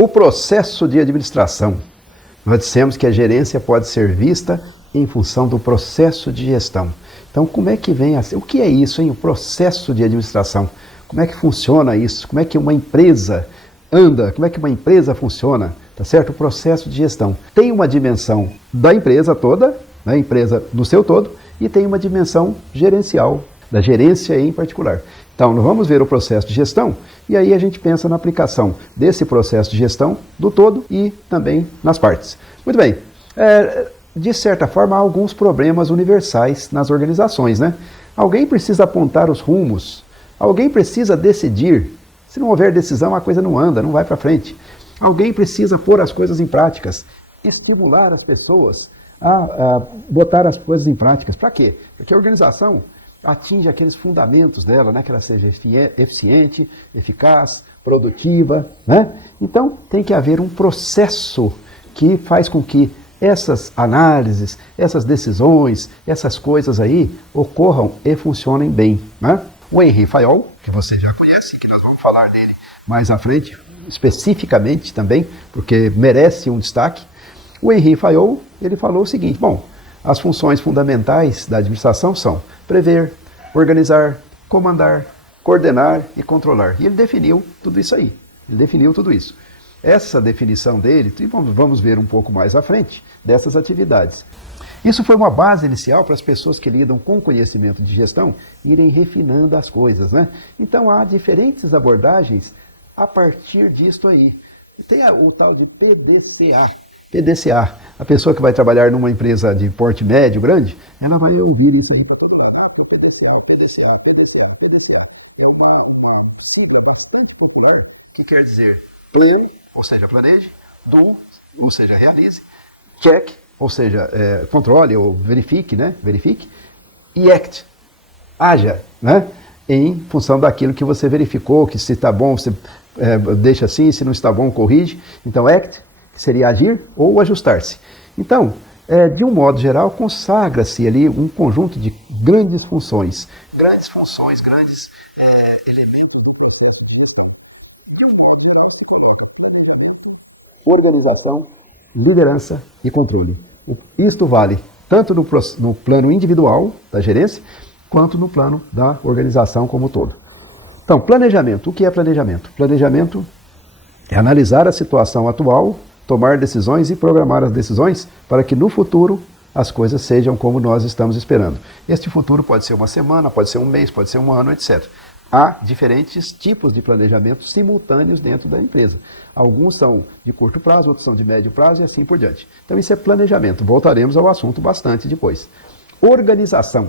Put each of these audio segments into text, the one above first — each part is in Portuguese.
O processo de administração. Nós dissemos que a gerência pode ser vista em função do processo de gestão. Então, como é que vem o que é isso, hein? O processo de administração. Como é que funciona isso? Como é que uma empresa anda? Como é que uma empresa funciona? Tá certo? O processo de gestão. Tem uma dimensão da empresa toda, né? A empresa no seu todo, e tem uma dimensão gerencial, da gerência em particular. Então, nós vamos ver o processo de gestão e aí a gente pensa na aplicação desse processo de gestão do todo e também nas partes. Muito bem, de certa forma há alguns problemas universais nas organizações, né? Alguém precisa apontar os rumos, alguém precisa decidir. Se não houver decisão, a coisa não anda, não vai para frente. Alguém precisa pôr as coisas em práticas, estimular as pessoas a botar as coisas em práticas. Para quê? Porque a organização atinge aqueles fundamentos dela, né? Que ela seja eficiente, eficaz, produtiva, né? Então, tem que haver um processo que faz com que essas análises, essas decisões, essas coisas aí ocorram e funcionem bem, né? O Henri Fayol, que você já conhece, que nós vamos falar dele mais à frente, especificamente também, porque merece um destaque. O Henri Fayol, ele falou o seguinte, bom, as funções fundamentais da administração são prever, organizar, comandar, coordenar e controlar. E ele definiu tudo isso aí. Ele definiu tudo isso. Essa definição dele, e vamos ver um pouco mais à frente, dessas atividades. Isso foi uma base inicial para as pessoas que lidam com conhecimento de gestão irem refinando as coisas, né? Então há diferentes abordagens a partir disto aí. Tem o tal de PDCA. PDCA, a pessoa que vai trabalhar numa empresa de porte médio, grande, ela vai ouvir isso aí. PDCA. É uma sigla bastante popular que quer dizer plan, ou seja, planeje, do, ou seja, realize, check, ou seja, controle ou verifique, né? Verifique, e act, haja, né? Em função daquilo que você verificou, que se está bom, você deixa assim, se não está bom, corrige. Então, act seria agir ou ajustar-se. Então, de um modo geral, consagra-se ali um conjunto de grandes funções, grandes elementos. Organização, liderança e controle. Isto vale tanto no plano individual da gerência, quanto no plano da organização como um todo. Então, planejamento. O que é planejamento? Planejamento é analisar a situação atual, tomar decisões e programar as decisões para que no futuro as coisas sejam como nós estamos esperando. Este futuro pode ser uma semana, pode ser um mês, pode ser um ano, etc. Há diferentes tipos de planejamento simultâneos dentro da empresa. Alguns são de curto prazo, outros são de médio prazo e assim por diante. Então isso é planejamento. Voltaremos ao assunto bastante depois. Organização.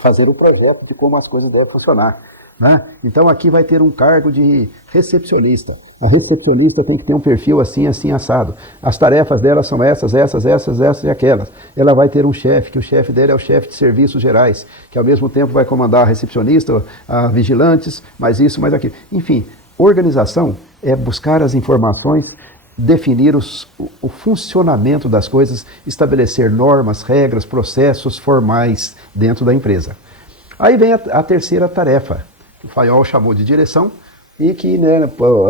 Fazer o projeto de como as coisas devem funcionar, né? Então aqui vai ter um cargo de recepcionista. A recepcionista tem que ter um perfil assim, assim, assado. As tarefas dela são essas e aquelas. Ela vai ter um chefe, que o chefe dela é o chefe de serviços gerais, que ao mesmo tempo vai comandar a recepcionista, a vigilantes, mais isso, mais aquilo. Enfim, organização é buscar as informações, definir o funcionamento das coisas, estabelecer normas, regras, processos formais dentro da empresa. Aí vem a terceira tarefa, que o Fayol chamou de direção, e que, né,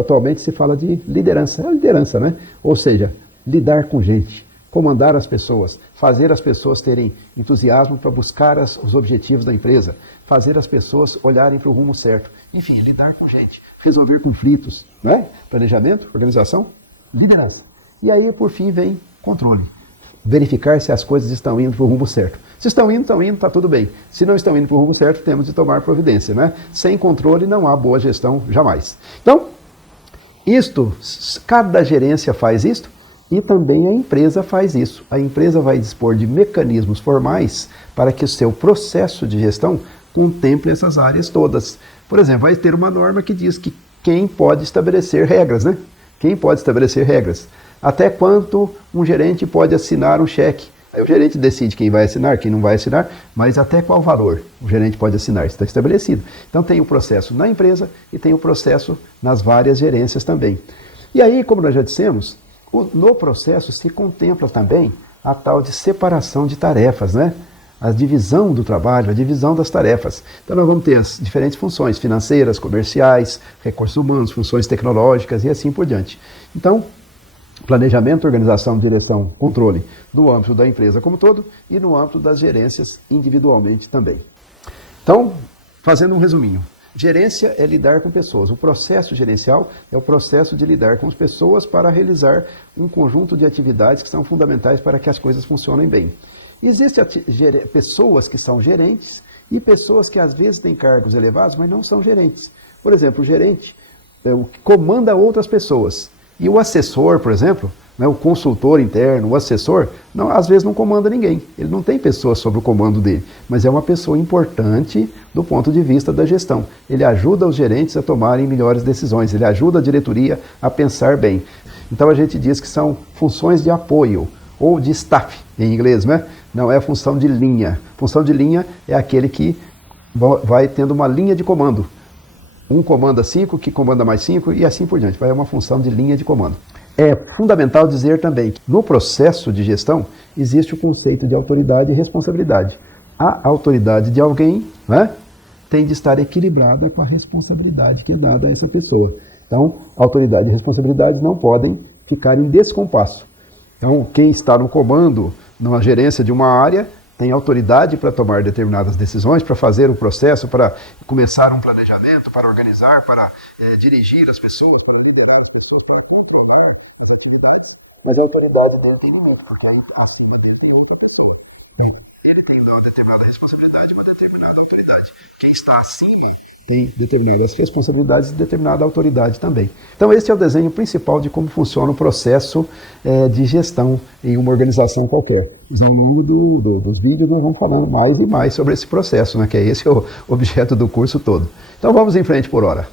atualmente se fala de liderança. É a liderança, né? Ou seja, lidar com gente, comandar as pessoas, fazer as pessoas terem entusiasmo para buscar os objetivos da empresa, fazer as pessoas olharem para o rumo certo. Enfim, lidar com gente, resolver conflitos, né? Planejamento, organização, liderança. E aí, por fim, vem controle. Verificar se as coisas estão indo para o rumo certo. Se estão indo, está tudo bem. Se não estão indo para o rumo certo, temos de tomar providência, né? Sem controle não há boa gestão jamais. Então, cada gerência faz isto e também a empresa faz isso. A empresa vai dispor de mecanismos formais para que o seu processo de gestão contemple essas áreas todas. Por exemplo, vai ter uma norma que diz que quem pode estabelecer regras, né? Quem pode estabelecer regras? Até quanto um gerente pode assinar um cheque? Aí o gerente decide quem vai assinar, quem não vai assinar, mas até qual valor o gerente pode assinar, isso está estabelecido. Então tem o processo na empresa e tem o processo nas várias gerências também. E aí, como nós já dissemos, no processo se contempla também a tal de separação de tarefas, né? a divisão do trabalho, a divisão das tarefas. Então nós vamos ter as diferentes funções financeiras, comerciais, recursos humanos, funções tecnológicas e assim por diante. Então, planejamento, organização, direção, controle no âmbito da empresa como todo e no âmbito das gerências individualmente também. Então, fazendo um resuminho. Gerência é lidar com pessoas. O processo gerencial é o processo de lidar com as pessoas para realizar um conjunto de atividades que são fundamentais para que as coisas funcionem bem. Existem pessoas que são gerentes e pessoas que às vezes têm cargos elevados, mas não são gerentes. Por exemplo, o gerente comanda outras pessoas. E o assessor, por exemplo, o consultor interno, o assessor, às vezes não comanda ninguém. Ele não tem pessoas sob o comando dele, mas é uma pessoa importante do ponto de vista da gestão. Ele ajuda os gerentes a tomarem melhores decisões, ele ajuda a diretoria a pensar bem. Então a gente diz que são funções de apoio, ou de staff em inglês, né? Não é função de linha. Função de linha é aquele que vai tendo uma linha de comando. Um comanda 5, que comanda mais 5 e assim por diante. Vai uma função de linha de comando. É fundamental dizer também que no processo de gestão existe o conceito de autoridade e responsabilidade. A autoridade de alguém, né, tem de estar equilibrada com a responsabilidade que é dada a essa pessoa. Então, autoridade e responsabilidade não podem ficar em descompasso. Então, quem está no comando, numa gerência de uma área, tem autoridade para tomar determinadas decisões, para fazer o processo, para começar um planejamento, para organizar, para dirigir as pessoas, para liderar as pessoas, para controlar as atividades. Mas a autoridade dentro não é, porque aí acima dele tem outra pessoa. Ele tem uma determinada responsabilidade, uma determinada autoridade. Quem está acima tem determinadas responsabilidades e determinada autoridade também. Então esse é o desenho principal de como funciona o processo de gestão em uma organização qualquer. Mas ao longo dos vídeos nós vamos falando mais e mais sobre esse processo, né, que é esse o objeto do curso todo. Então vamos em frente por hora.